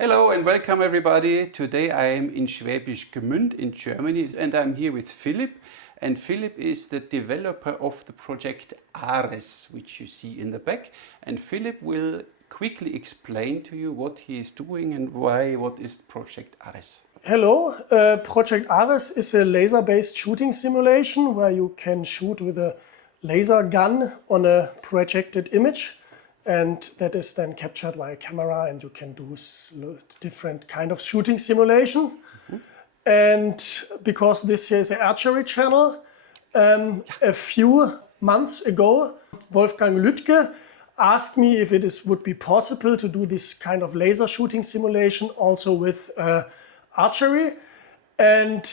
Hello and welcome everybody. Today I am in Schwäbisch Gmünd in Germany and I'm here with Philipp. And Philipp is the developer of the Project ARES, which you see in the back. And Philipp will quickly explain to you what he is doing and what is Project ARES. Hello, Project ARES is a laser-based shooting simulation where you can shoot with a laser gun on a projected image. And that is then captured by a camera and you can do different kind of shooting simulation. And because this here is an Archery channel, a few months ago, Wolfgang asked me if would be possible to do this kind of laser shooting simulation also with Archery. And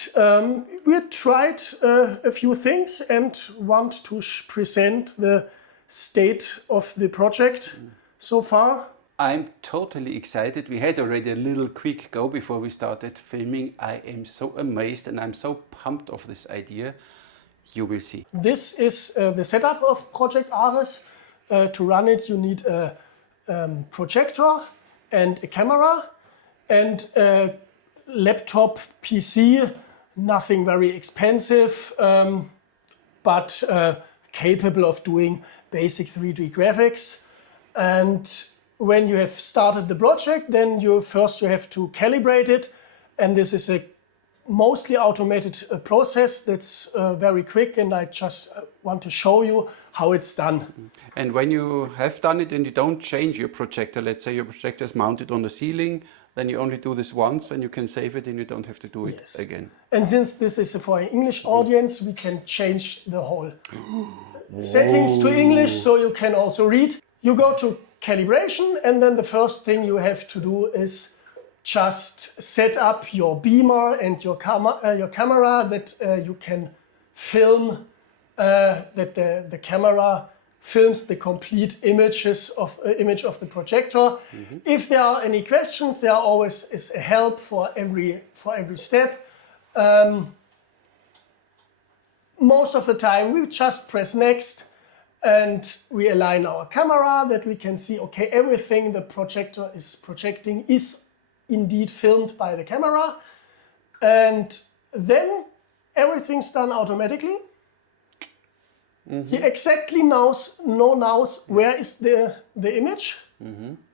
we tried a few things and want to present the state of the project so far. I'm totally excited. We had already a little quick go before we started filming. I am so amazed and I'm so pumped of this idea. You will see. This is the setup of Project ARES. To run it you need a projector and a camera and a laptop PC, nothing very expensive, but capable of doing basic 3D graphics. And when you have started the project, then you have to calibrate it. And this is a mostly automated process that's very quick. And I just want to show you how it's done. And when you have done it and you don't change your projector, let's say your projector is mounted on the ceiling, then you only do this once and you can save it and you don't have to do it again. And since this is for an English audience, we can change the whole settings to English so you can also read. You go to calibration and then the first thing you have to do is just set up your beamer and your camera that you can film, that the camera films the complete image of the projector. If there are any questions, there always is a help for every step. Most of the time we just press next and we align our camera that we can see, okay, everything the projector is projecting is indeed filmed by the camera. And then everything's done automatically. He exactly knows where is the image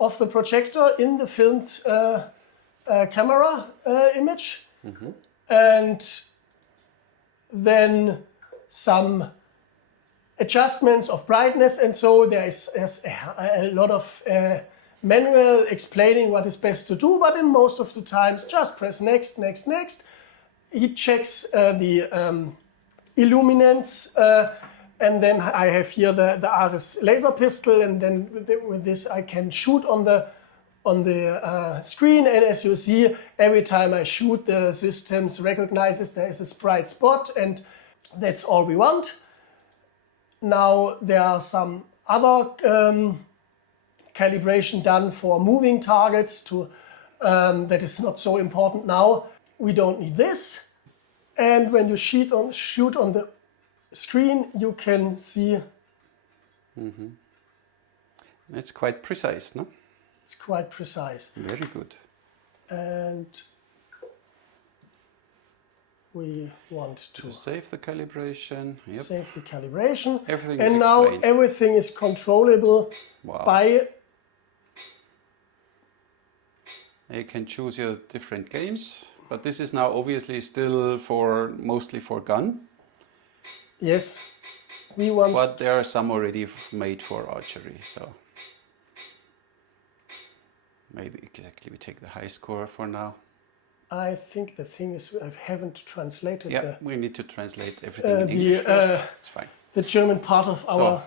of the projector in the filmed camera image. And then some adjustments of brightness, and so there's a lot of manual explaining what is best to do, but in most of the times just press next, next, next. He checks the illuminance, and then I have here the ARES laser pistol, and then with this I can shoot on the screen, and as you see, every time I shoot, the system recognizes there is a bright spot, and that's all we want. Now there are some other calibration done for moving targets that is not so important now. We don't need this. And when you shoot on the screen, you can see. It's quite precise, no? It's quite precise. Very good. And we want to save the calibration. Save the calibration. Everything and is now explained. everything is controllable by. You can choose your different games, but this is now obviously still mostly for gun. Yes, we want. But there are some already made for archery, so maybe exactly we take the high score for now. I think the thing is I haven't translated. Yeah, we need to translate everything in English first. It's fine. The German part of our. So,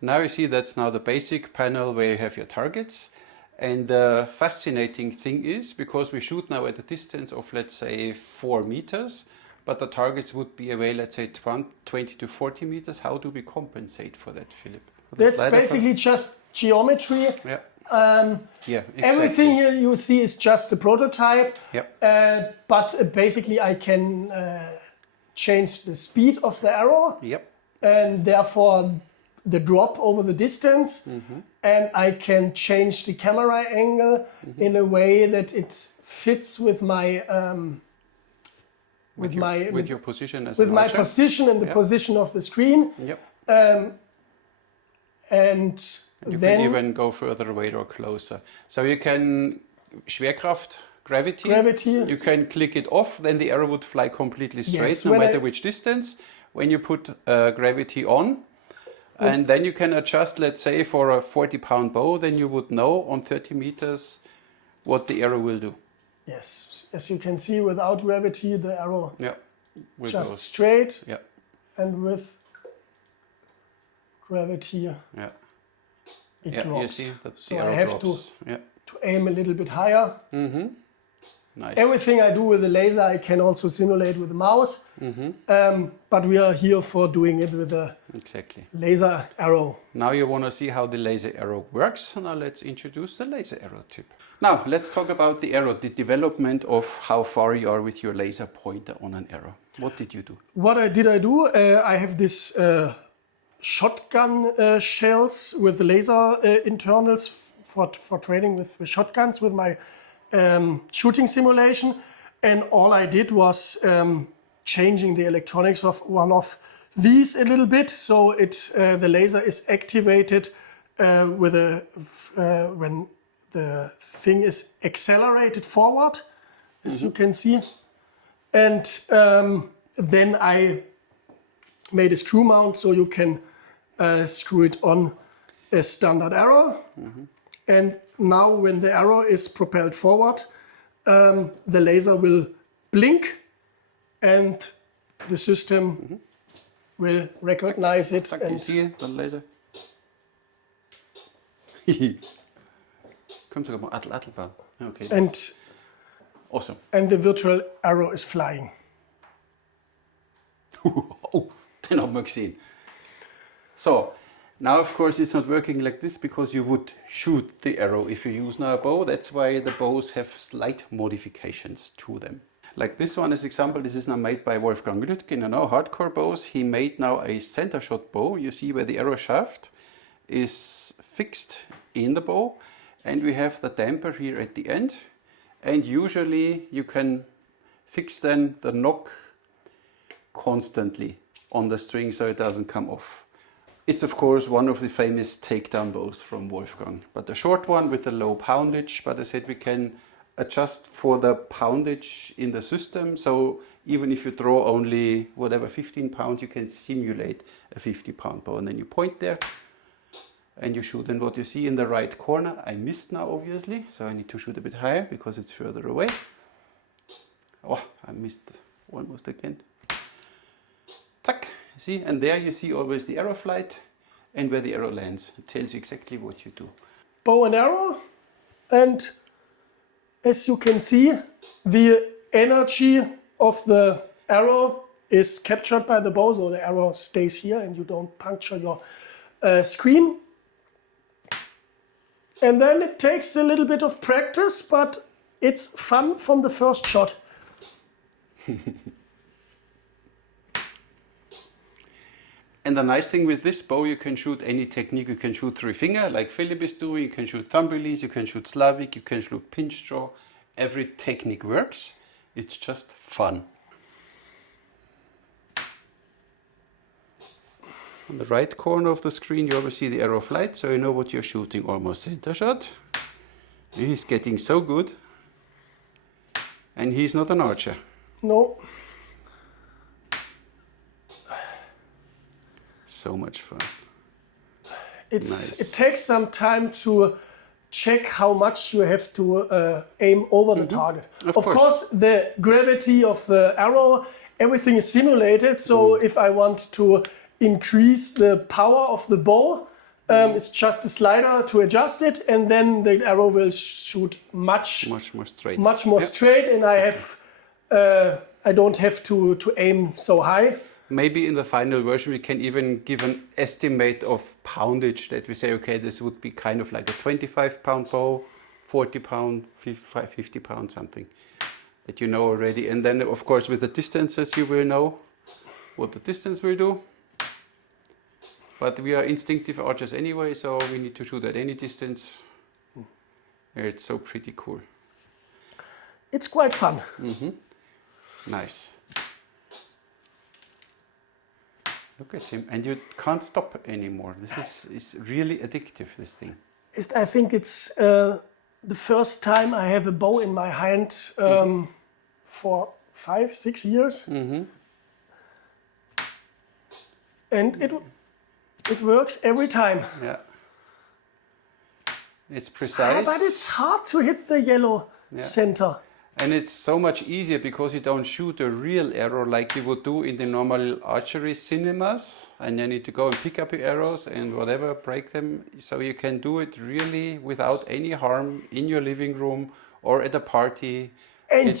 now you see that's now the basic panel where you have your targets. And the fascinating thing is, because we shoot now at a distance of, let's say, 4 meters, but the targets would be away, let's say, 20 to 40 meters. How do we compensate for that, Philip? That's basically just geometry. Yeah. Exactly. Everything here you see is just a prototype. Yep. But basically I can change the speed of the arrow. Yep. And therefore the drop over the distance, and I can change the camera angle in a way that it fits with my with your position as with an my archer. position and the position of the screen. Yep. And You then can even go further away or closer. So you can Schwerkraft, gravity. You can click it off, then the arrow would fly completely straight, Yes, no when matter which distance. When you put gravity on, and then you can adjust, let's say, for a 40-pound bow, then you would know on 30 meters what the arrow will do. yes, as you can see, without gravity, the arrow Will just go. straight, Yeah. and with gravity, it drops. You see that So the I arrow have drops. to aim a little bit higher. Nice. Everything I do with the laser, I can also simulate with the mouse. But we are here for doing it with a laser arrow. Now you want to see how the laser arrow works. Now let's introduce the laser arrow tip. Now let's talk about the arrow, the development of how far you are with your laser pointer on an arrow. What did you do? What I do, I have this shotgun shells with laser internals for training with shotguns with my shooting simulation, and all I did was changing the electronics of one of these a little bit, so the laser is activated with when the thing is accelerated forward, as you can see, and then I made a screw mount so you can screw it on a standard arrow. And now when the arrow is propelled forward, the laser will blink and the system will recognize it. Can you see the laser? Come to Attelbau. Okay. And awesome. And the virtual arrow is flying. Oh, den haben wir gesehen. So, now of course it's not working like this because you would shoot the arrow if you use now a bow. That's why the bows have slight modifications to them. Like this one as example, this is now made by Wolfgang, hardcore bows. He made now a center shot bow. You see where the arrow shaft is fixed in the bow, and we have the damper here at the end. And usually you can fix then the knock constantly on the string so it doesn't come off. It's of course one of the famous takedown bows from Wolfgang, but the short one with the low poundage. But I said we can adjust for the poundage in the system, so even if you draw only whatever 15 pounds, you can simulate a 50-pound bow, and then you point there and you shoot. And what you see in the right corner, I missed now obviously, so I need to shoot a bit higher because it's further away. Oh, I missed almost again. Tack, see, and there you see always the arrow flight and where the arrow lands. It tells you exactly what you do. Bow and arrow, and as you can see, the energy of the arrow is captured by the bow, so the arrow stays here and you don't puncture your screen. And then it takes a little bit of practice, but it's fun from the first shot. And the nice thing with this bow, you can shoot any technique. You can shoot 3-finger like Philipp is doing, you can shoot thumb release, you can shoot Slavic, you can shoot pinch draw. Every technique works. It's just fun. On the right corner of the screen you always see the arrow flight, so you know what you're shooting, almost center shot. He's getting so good. And he's not an archer. No. So much fun. Nice. It takes some time to check how much you have to aim over the target. Of course, the gravity of the arrow, everything is simulated. So if I want to increase the power of the bow, it's just a slider to adjust it, and then the arrow will shoot much more straight, and I don't have to aim so high. Maybe in the final version we can even give an estimate of poundage, that we say, okay, this would be kind of like a 25-pound bow, 40-pound, 50-pound, something that you know already. And then of course with the distances you will know what the distance will do. But we are instinctive archers anyway, so we need to shoot at any distance. It's so pretty cool. It's quite fun. Nice. Look at him, and you can't stop anymore. This is really addictive, this thing. I think it's the first time I have a bow in my hand for 5-6 years. And it works every time. Yeah. It's precise. But it's hard to hit the yellow center. And it's so much easier because you don't shoot a real arrow like you would do in the normal archery cinemas. And you need to go and pick up your arrows and whatever, break them. So you can do it really without any harm in your living room or at a party. And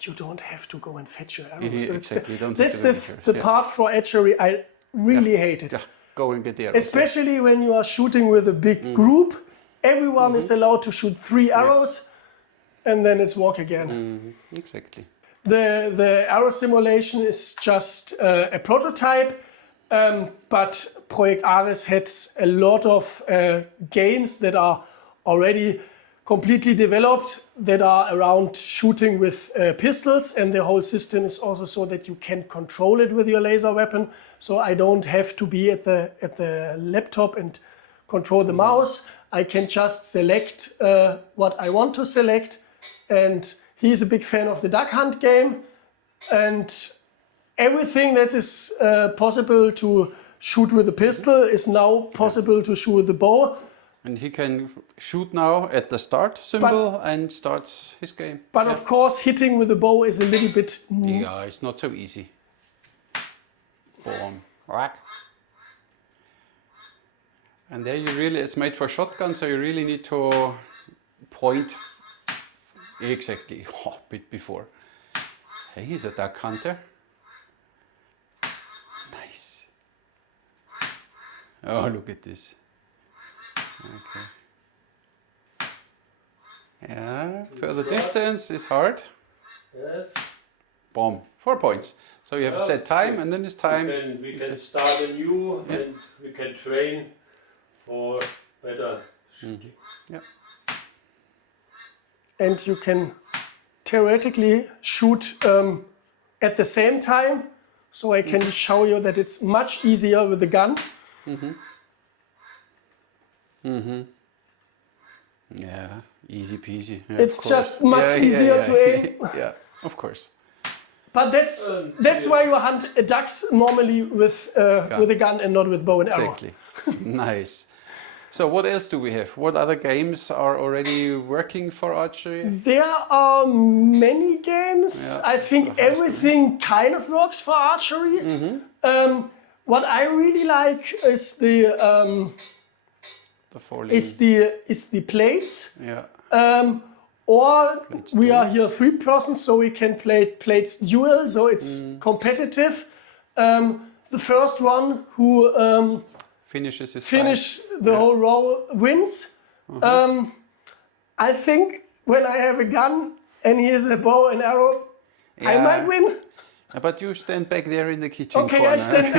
you don't have to go and fetch your arrows. Yeah, exactly. That's the part for archery I really hate it. Yeah. Go and get the arrows. Especially when you are shooting with a big group. Everyone is allowed to shoot 3 arrows. And then it's walk again. Exactly. The arrow simulation is just a prototype, but Projekt ARES has a lot of games that are already completely developed that are around shooting with pistols, and the whole system is also so that you can control it with your laser weapon. So I don't have to be at the laptop and control the mouse. I can just select what I want to select. And he's a big fan of the Duck Hunt game, and everything that is possible to shoot with a pistol is now possible to shoot with a bow. And he can shoot now at the start symbol and starts his game. But of course, hitting with a bow is a little bit... Yeah, it's not so easy. Boom. Whack. And there you really, it's made for shotgun, so you really need to point. Exactly, a bit before. Hey, he's a duck hunter. Nice. Oh, look at this. Okay. Yeah, further distance is hard. Yes. Boom, 4 points. So you have a set time, and then it's time. We can start anew, and we can train for better shooting. Yeah. And you can theoretically shoot at the same time. So I can show you that it's much easier with the gun. Yeah, easy peasy. Yeah, It's just much easier to aim. Yeah, of course. But that's why you hunt ducks normally with a gun and not with bow and arrow. Exactly. Nice. So what else do we have? What other games are already working for archery? There are many games. Yeah, I think everything kind of works for archery. What I really like is the plates. Yeah. Or we are here 3 persons, so we can play plates duel, so it's competitive. The first one who finish the whole row wins. I think when I have a gun and he has a bow and arrow, I might win. But you stand back there in the kitchen Okay, corner.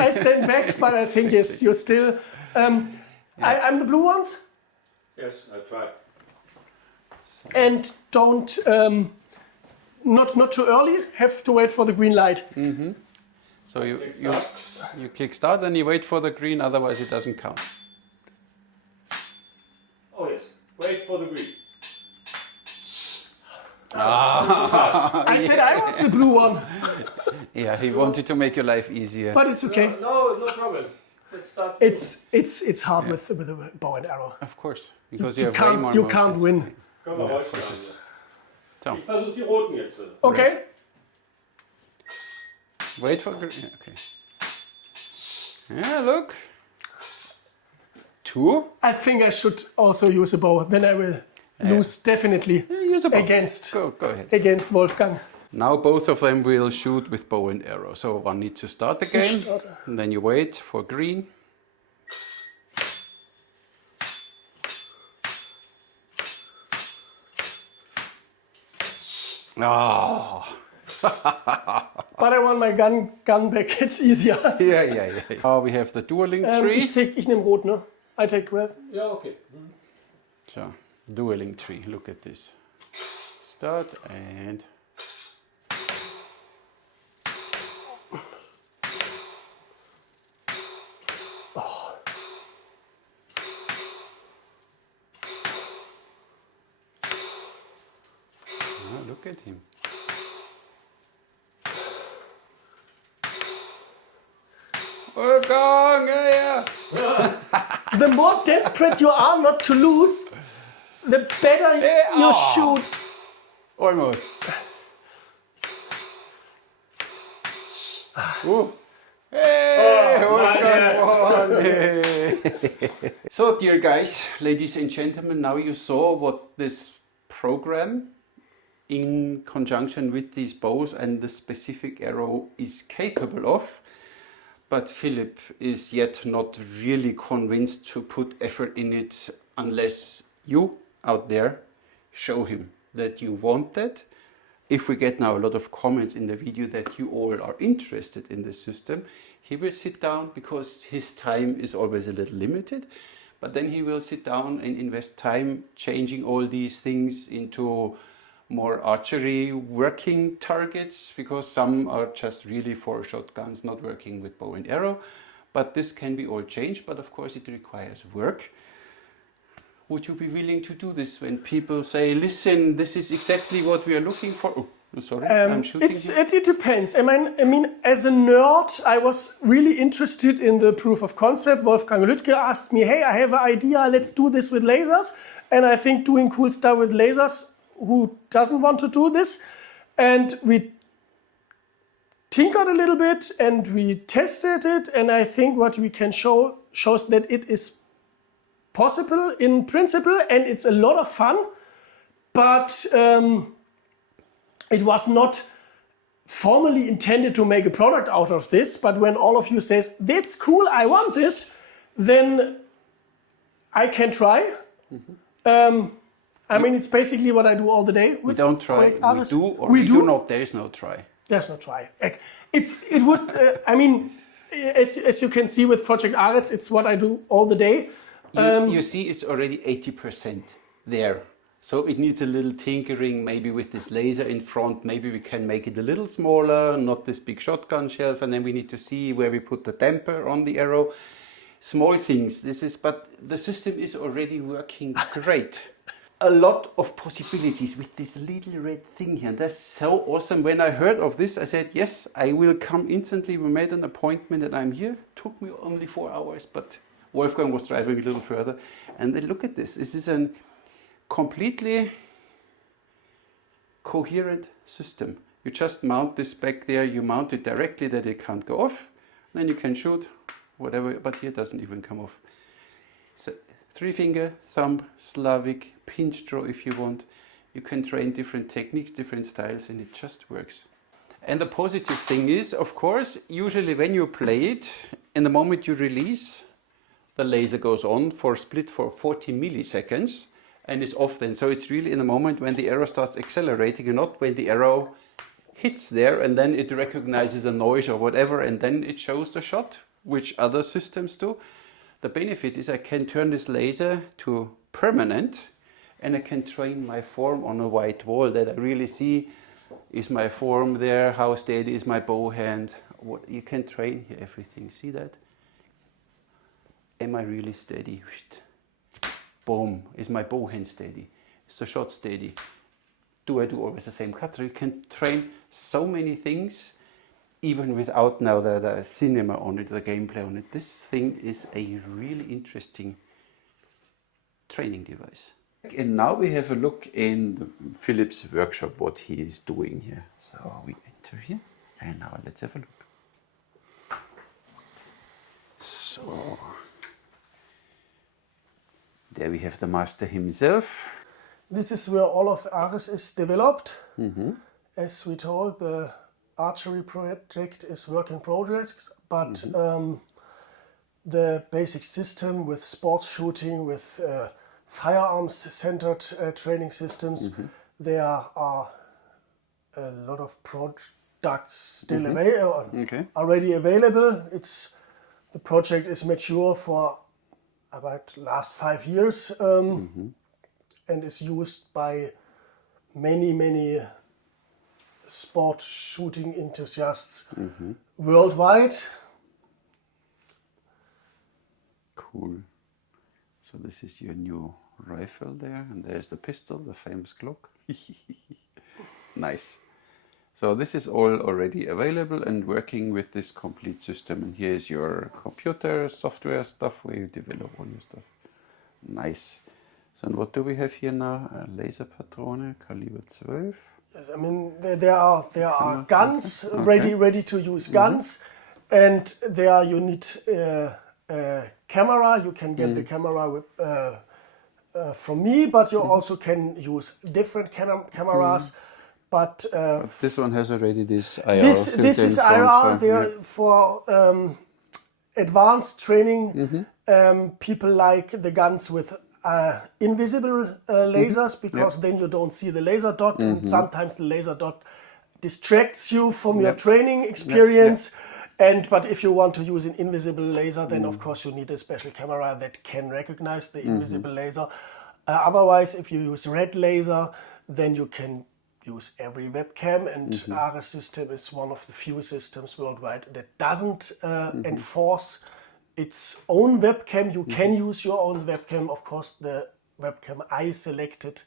I stand back, but I think yes, you're still. I'm the blue ones. Yes, I try. And don't not too early. Have to wait for the green light. So you kick start and you wait for the green, otherwise it doesn't count. Oh yes, wait for the green. I said I was the blue one. Yeah, he wanted to make your life easier. But it's okay. No problem. Let's start. It's hard with a bow and arrow. Of course, because you can't win. Können wir rausschneiden. So. Ich versuche die roten jetzt. Okay. Wait for green. Okay. Yeah, look. 2. I think I should also use a bow. Then I will lose definitely Use a bow. against Go ahead. against Wolfgang. Now both of them will shoot with bow and arrow. So one needs to start the game, and then you wait for green. Oh. But I want my gun back, it's easier. Yeah. We have the dueling tree. Ich nehme rot, ne? I take red. Yeah, okay. So, dueling tree, look at this. Start and... Look at him. Wolfgang, yeah. The more desperate you are not to lose, the better you shoot. Almost. Ooh. Hey, Wolfgang won. Hey. So, dear guys, ladies and gentlemen, now you saw what this program in conjunction with these bows and the specific arrow is capable of. But Philipp is yet not really convinced to put effort in it unless you out there show him that you want that. If we get now a lot of comments in the video that you all are interested in this system, he will sit down, because his time is always a little limited, but then he will sit down and invest time changing all these things into more archery working targets, because some are just really for shotguns, not working with bow and arrow. But this can be all changed, but of course it requires work. Would you be willing to do this when people say, listen, this is exactly what we are looking for? Oh, sorry, I'm shooting here. It depends. I mean, as a nerd, I was really interested in the proof of concept. Wolfgang Lüttke asked me, hey, I have an idea, let's do this with lasers. And I think doing cool stuff with lasers, who doesn't want to do this? And we tinkered a little bit and we tested it, and I think what we can shows that it is possible in principle, and it's a lot of fun, but it was not formally intended to make a product out of this. But when all of you says, that's cool, I want this, then I can try. I mean, it's basically what I do all the day. We don't try, Projekt ARES. we do, or we do not, there is no try. There's no try. It would, I mean, as you can see with Projekt ARES, it's what I do all the day. You see, it's already 80% there. So it needs a little tinkering, maybe with this laser in front. Maybe we can make it a little smaller, not this big shotgun shelf. And then we need to see where we put the damper on the arrow. Small things. But the system is already working great. A lot of possibilities with this little red thing here. And that's so awesome. When I heard of this, I said, yes, I will come instantly. We made an appointment and I'm here. Took me only 4 hours, but Wolfgang was driving a little further. And then look at this. This is a completely coherent system. You just mount this back there. You mount it directly that it can't go off. Then you can shoot whatever, but here it doesn't even come off. So 3-finger, thumb, Slavic, pinch draw if you want. You can train different techniques, different styles, and it just works. And the positive thing is, of course, usually when you play it, in the moment you release, the laser goes on for a split for 40 milliseconds and is off then. So it's really in the moment when the arrow starts accelerating and not when the arrow hits there and then it recognizes a noise or whatever and then it shows the shot, which other systems do. The benefit is I can turn this laser to permanent and I can train my form on a white wall that I really see, is my form there, how steady is my bow hand. What, you can train here everything, see that? Am I really steady? Boom, is my bow hand steady? Is the shot steady? Do I do always the same cutter? You can train so many things even without now the cinema on it, the gameplay on it. This thing is a really interesting training device. And now we have a look in Philipp's workshop, what he is doing here. So we enter here and now let's have a look. So there we have the master himself. This is where all of ARES is developed. As we told, the archery project is work in progress, but the basic system with sports shooting, with firearms-centered training systems, there are a lot of ducts still available, Okay. already available. The project is mature for about last 5 years and is used by many sport shooting enthusiasts worldwide. Cool. So this is your new rifle there, and there's the pistol, the famous Glock. Nice. So this is all already available and working with this complete system. And here is your computer, software stuff where you develop all your stuff. Nice. So and what do we have here now? A Laserpatrone, caliber 12. Yes, I mean there are guns, ready to use guns, and there you need a camera. You can get the camera with, from me, but you also can use different cameras. But this one has already this IR. This is IR. There for advanced training. People like the guns with invisible lasers, because then you don't see the laser dot, and sometimes the laser dot distracts you from your training experience. But if you want to use an invisible laser, then of course you need a special camera that can recognize the invisible laser. Otherwise, if you use red laser, then you can use every webcam, and ARES system is one of the few systems worldwide that doesn't enforce its own webcam. You can use your own webcam. Of course, the webcam I selected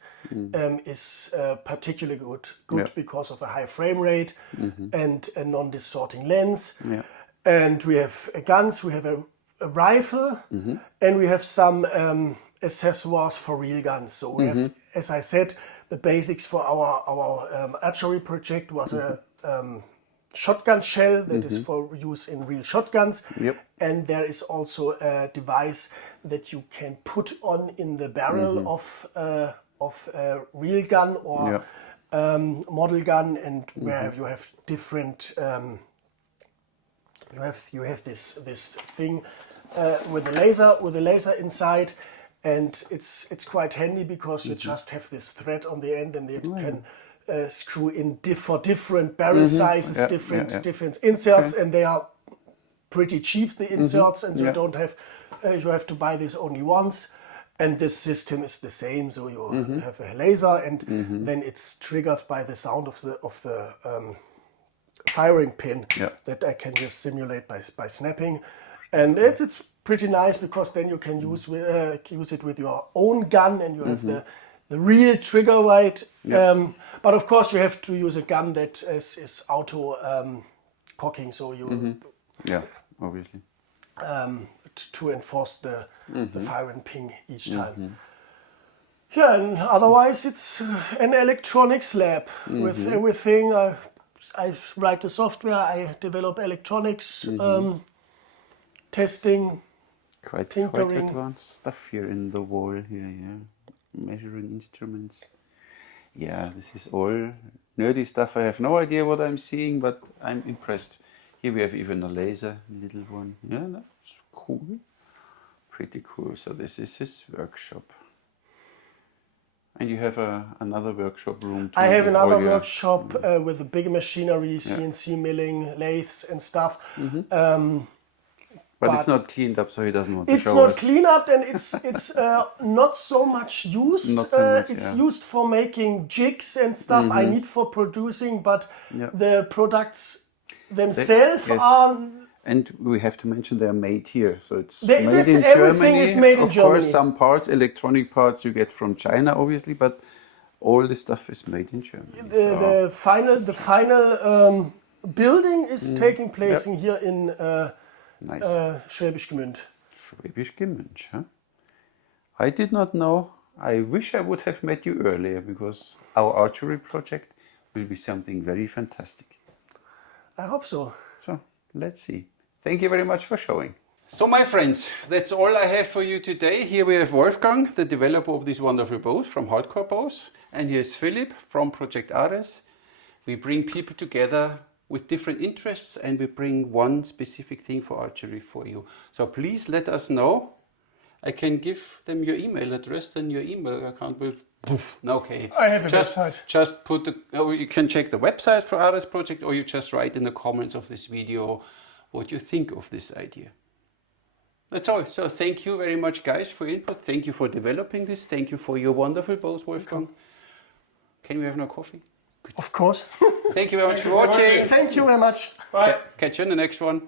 is particularly good because of a high frame rate and a non-distorting lens. And we have guns, we have a rifle, and we have some accessories for real guns. So we have, as I said, the basics for our archery project was a shotgun shell that is for use in real shotguns. And there is also a device that you can put on in the barrel of a real gun or model gun, and where you have different. You have this thing with a laser inside. And it's quite handy because you just have this thread on the end, and you can screw in for different barrel sizes, different inserts, and they are pretty cheap, the inserts, and you don't have you have to buy this only once. And this system is the same, so you have a laser, and then it's triggered by the sound of the firing pin that I can just simulate by snapping, and it's pretty nice because then you can use it with your own gun, and you have the real trigger weight. But of course you have to use a gun that is auto cocking, so you obviously to enforce the firing ping each time. Yeah, and otherwise it's an electronics lab with everything. I write the software, I develop electronics, testing. Quite advanced stuff here in the wall here, measuring instruments. Yeah, this is all nerdy stuff. I have no idea what I'm seeing, but I'm impressed. Here we have even a laser, little one. Yeah, that's cool. Pretty cool. So this is his workshop. And you have another workshop room too. I have another workshop with the big machinery, CNC milling, lathes and stuff. But it's not cleaned up, so he doesn't want to show us. It's not cleaned up, and it's not so much used. Not so much, it's used for making jigs and stuff I need for producing, but the products themselves are... And we have to mention they're made here, so it's made in Germany. Everything is made in Germany. Of course, some parts, electronic parts, you get from China, obviously, but all the stuff is made in Germany. The final building is taking place in here in Schwäbisch Gmünd. Schwäbisch Gmünd, huh? I did not know. I wish I would have met you earlier, because our archery project will be something very fantastic. I hope so. So, let's see. Thank you very much for showing. So my friends, that's all I have for you today. Here we have Wolfgang, the developer of these wonderful bows from Hardcore Bows. And here's Philipp from Project ARES. We bring people together with different interests, and we bring one specific thing for archery for you. So please let us know I can give them your email address, then your email account will. Poof. Okay. I have a website. Just put the. Oh, you can check the website for ARES project, or you just write in the comments of this video what you think of this idea. That's all. So thank you very much, guys, for input. Thank you for developing this. Thank you for your wonderful bows, Wolfgang. Can we have no coffee? Of course. Thank you very much for watching. Thank you very much. Bye. Catch you in the next one.